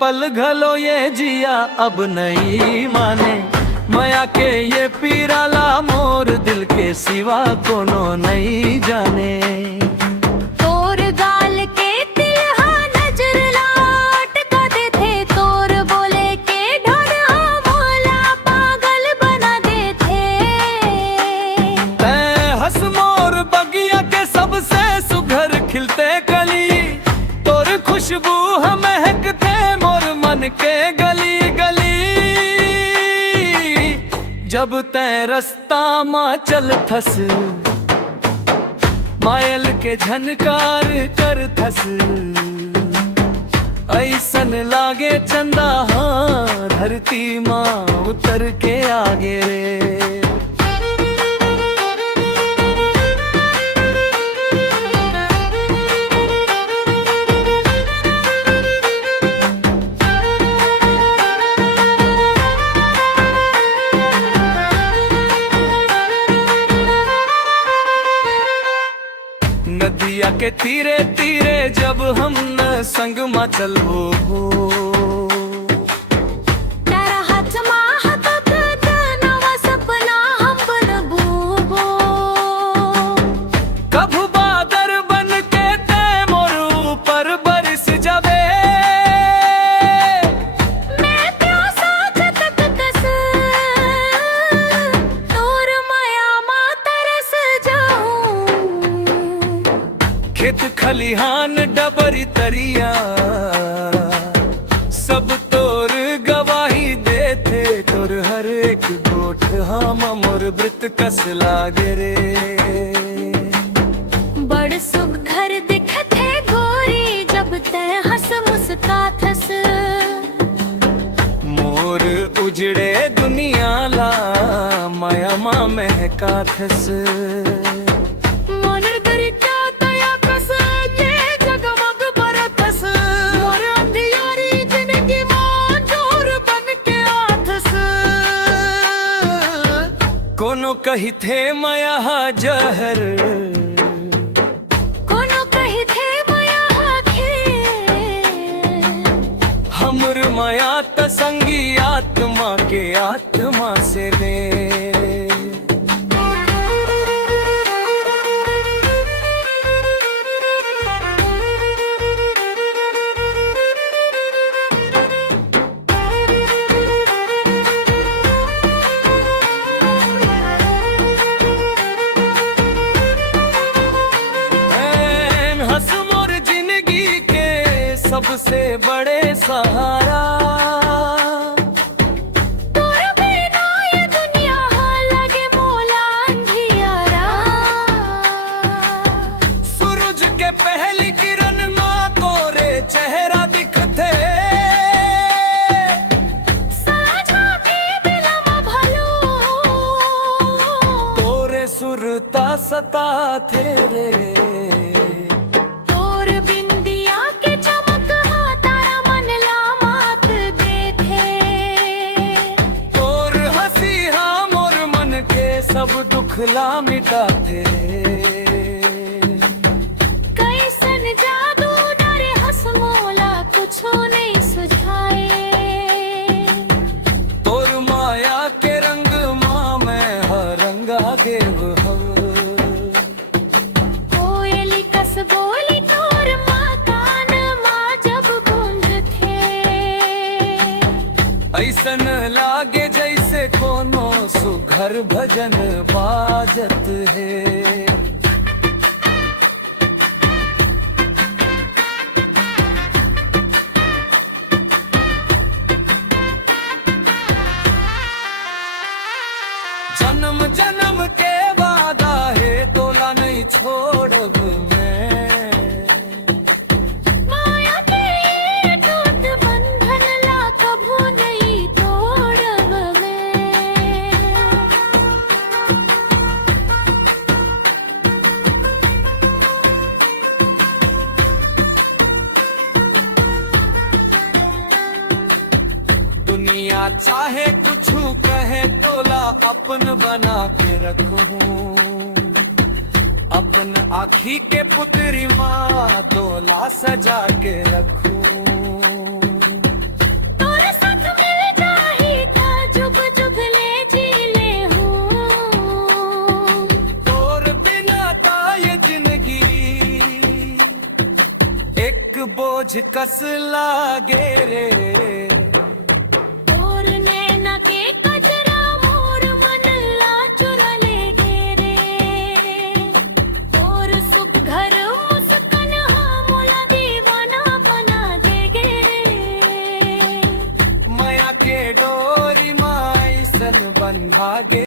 पल घलो ये जिया अब नहीं माने। माया के ये पीराला मोर दिल के सिवा कोनो नहीं जाने। तोर गाल के तिलहा नजर लाट कर थे, तोर बोले के ढोल मोला पागल बना दे थे। तै हंस मोर बगिया के सबसे सुघर खिलते कली, तोर खुशबू हम महकते मोर मन के गली गली। जब तै रास्ता माँ चल थस, मायल के झनकार कर थस। ऐसन लागे चंदा हाँ धरती माँ उतर के आगे रे। नदिया के तीरे तीरे जब हम न संग मा चलबो हो, तारा हाथ मा हाथ नवा सपना हम बनबो हो। कभू बादर बन के ते मोर ऊपर बरस जावे। मैं प्यासा जतक कस, तोर माया मा तरस जाऊं। खेत खलिहान डबरी तरिया सब तोर गवाही देते। तोर हर एक गोठ हम मोर वृत कस लागे रे। बड़ सुघर दिखत है गोरी जब तै हंस मुस्काथस। मोर उजड़े दुनिया ला माया मा महकाथस। कोनो कही थे माया जहर, कोनो कही थे माया खेल। हमर माया त संगी आत्मा के आत्मा से दे। सबसे बड़े सहारा तोर बिना ये दुनिया लगे मोला अंधियारा। सूरज के पहली किरण माँ तोरे चेहरा दिखते। साझा के दिलमा भलो, तोरे सुरता सता थे रे। सब दुखला मिटाते। कैसन जादू डरे हंस मोला कुछो नहीं सुझाए। तोर माया के रंग माँ मैं हर रंगा गेव हो। कोयली कस बोली तोर माँ कान माँ जब गूंज थे। ऐसन लागे जैसे कोनो सुघर भजन बाजत है। जन्म जन्म के वादा है तोला नहीं छोड़ब मैं। माया के ये टूट बंधन ला कभू नहीं तोड़ब मैं। दुनिया चाहे कुछ कहे तोला अपन बना के रखूं। अपन आँखी के पुतरी माँ तोला सजा के रखूं। बोझ कस लागे रे। तोर नैना के कजरा मोर मन ला चुरा ले गे रे। तोर सुघर मुस्कान मोला दीवाना बना दे गे रे। माया के डोरी माई सन बंधा गे।